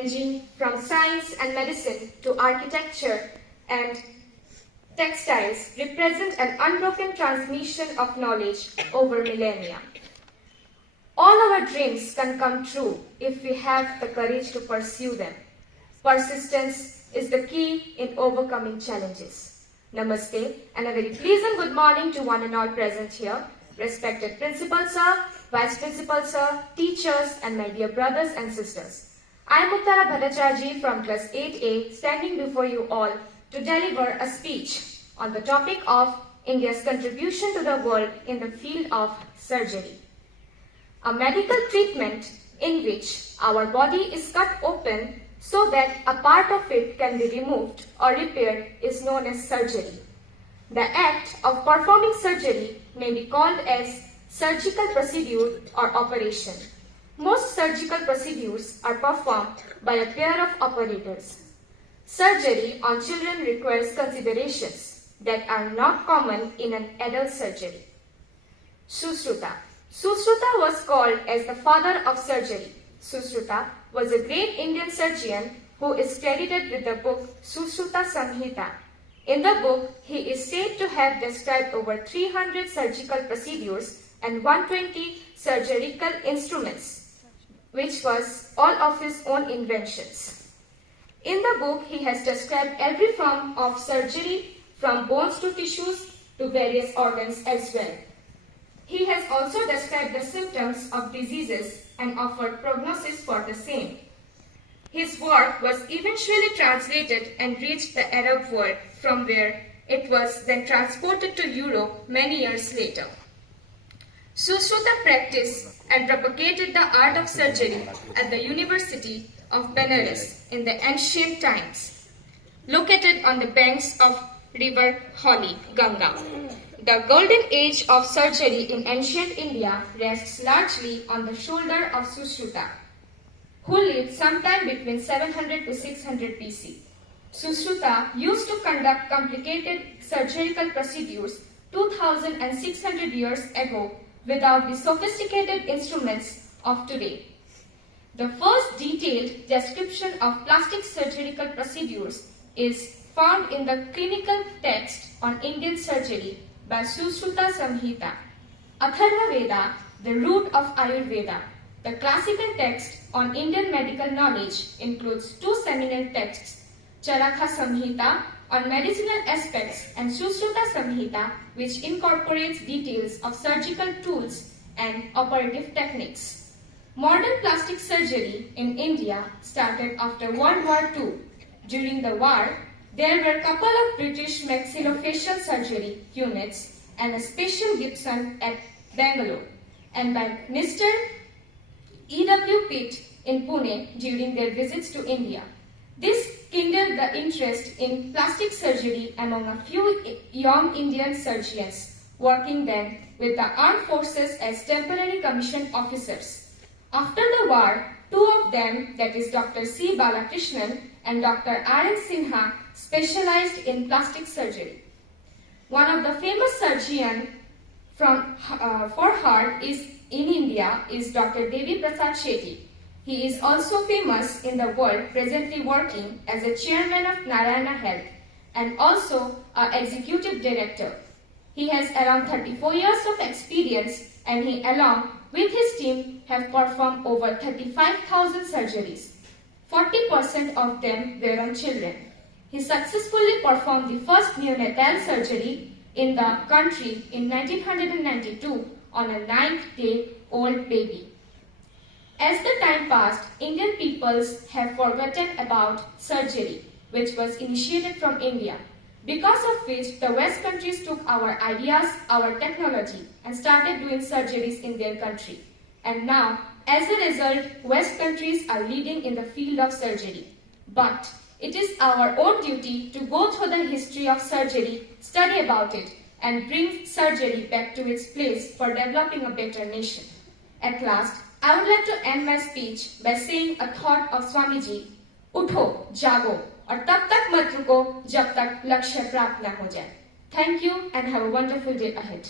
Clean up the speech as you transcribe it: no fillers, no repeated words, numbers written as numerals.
ranging from science and medicine to architecture and textiles, represent an unbroken transmission of knowledge over millennia. All our dreams can come true if we have the courage to pursue them. Persistence is the key in overcoming challenges. Namaste and a very pleasant good morning to one and all present here. Respected Principal Sir, Vice Principal Sir, teachers and my dear brothers and sisters. I am Uttara Bharat from class 8A standing before you all to deliver a speech on the topic of India's contribution to the world in the field of surgery. A medical treatment in which our body is cut open so that a part of it can be removed or repaired is known as surgery. The act of performing surgery may be called as surgical procedure or operation. Most surgical procedures are performed by a pair of operators. Surgery on children requires considerations that are not common in an adult surgery. Sushruta. Sushruta was called as the father of surgery. Sushruta was a great Indian surgeon who is credited with the book Sushruta Samhita. In the book, he is said to have described over 300 surgical procedures and 120 surgical instruments, which was all of his own inventions. In the book, he has described every form of surgery from bones to tissues to various organs as well. He has also described the symptoms of diseases and offered prognosis for the same. His work was eventually translated and reached the Arab world, from where it was then transported to Europe many years later. Sushruta practiced and propagated the art of surgery at the University of Benares in the ancient times, located on the banks of river Holi, Ganga. The golden age of surgery in ancient India rests largely on the shoulder of Sushruta, who lived sometime between 700 to 600 BC. Sushruta used to conduct complicated surgical procedures 2,600 years ago without the sophisticated instruments of today. The first detailed description of plastic surgical procedures is found in the clinical text on Indian surgery by Sushruta Samhita. Atharva Veda, the root of Ayurveda. The classical text on Indian medical knowledge includes two seminal texts, Charaka Samhita on medicinal aspects and Sushruta Samhita, which incorporates details of surgical tools and operative techniques. Modern plastic surgery in India started after World War II. During the war, there were a couple of British maxillofacial surgery units and a special Gibson at Bangalore, and by Mr. E.W. Pitt in Pune during their visits to India. This kindled the interest in plastic surgery among a few young Indian surgeons working then with the armed forces as temporary commissioned officers. After the war, two of them, that is Dr. C. Balakrishnan and Dr. R.N. Sinha, specialized in plastic surgery. One of the famous surgeons for heart in India is Dr. Devi Prasad Shetty. He is also famous in the world, presently working as a chairman of Narayana Health and also an executive director. He has around 34 years of experience and he, along with his team, have performed over 35,000 surgeries. 40% of them were on children. He successfully performed the first neonatal surgery in the country in 1992 on a 9-day-old baby. As the time passed, Indian peoples have forgotten about surgery, which was initiated from India, because of which the West countries took our ideas, our technology, and started doing surgeries in their country. And now, as a result, West countries are leading in the field of surgery. But it is our own duty to go through the history of surgery, study about it, and bring surgery back to its place for developing a better nation. At last, I would like to end my speech by saying a thought of Swamiji, Utho, jago, और तब तक मत रुको जब तक लक्ष्य प्राप्त न हो जाए. Thank you and have a wonderful day ahead.